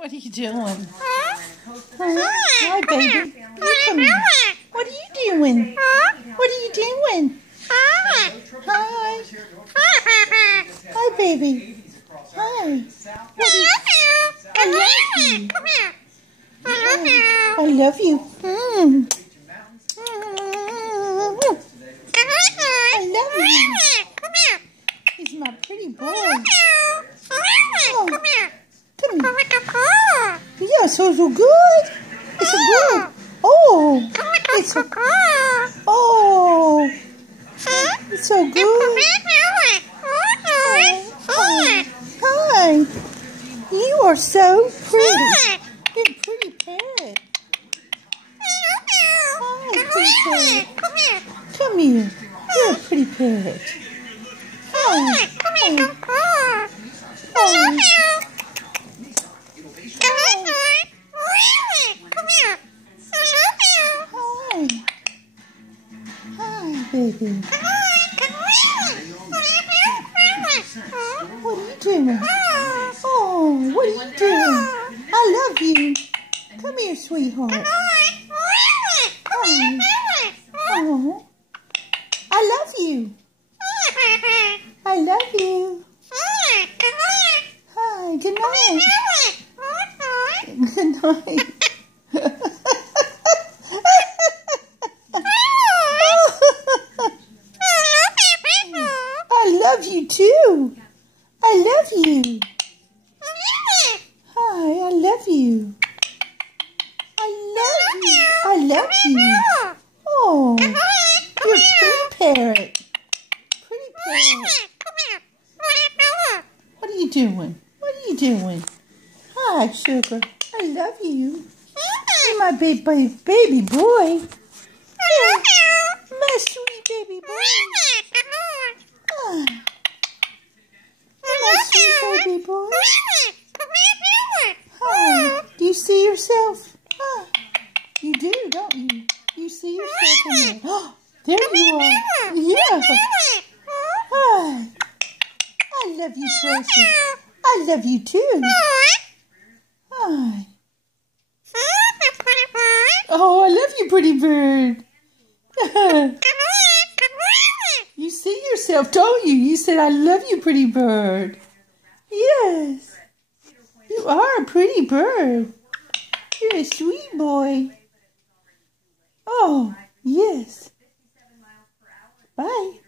What are you doing? Hi, baby. You come here. What are you doing? What are you doing? Hi. Hi, baby. Hi. I love you. I love you. He's my pretty boy. Oh, come here. Yeah, so good. It's so good. Oh, it's so good. Oh, it's so good. Hi. You are so pretty. You're a pretty parrot. Hi, pretty parrot. Come here. You're a pretty parrot. Hi. Hi. Hi, baby. What are you doing? Oh, what are you doing? I love you. Come here, sweetheart. Hi. Oh, I love you. I love you. Hi, good night. Good night. I love you too. I love you. Hi, I love you. I love you. I love you. Oh, you're a pretty parrot. Pretty parrot. What are you doing? What are you doing? Hi, sugar. I love you. You're my baby boy. Yeah, my sweet baby boy. Ah, my sweet baby boy. Hi. Do you see yourself? Ah, you do, don't you? You see yourself in there. Oh, there you are. Yeah. Hi. I love you, precious. I love you too. Hi. Oh, I love you, pretty bird. You see yourself, don't you? You said, I love you, pretty bird. Yes. You are a pretty bird. You're a sweet boy. Oh, yes. Bye.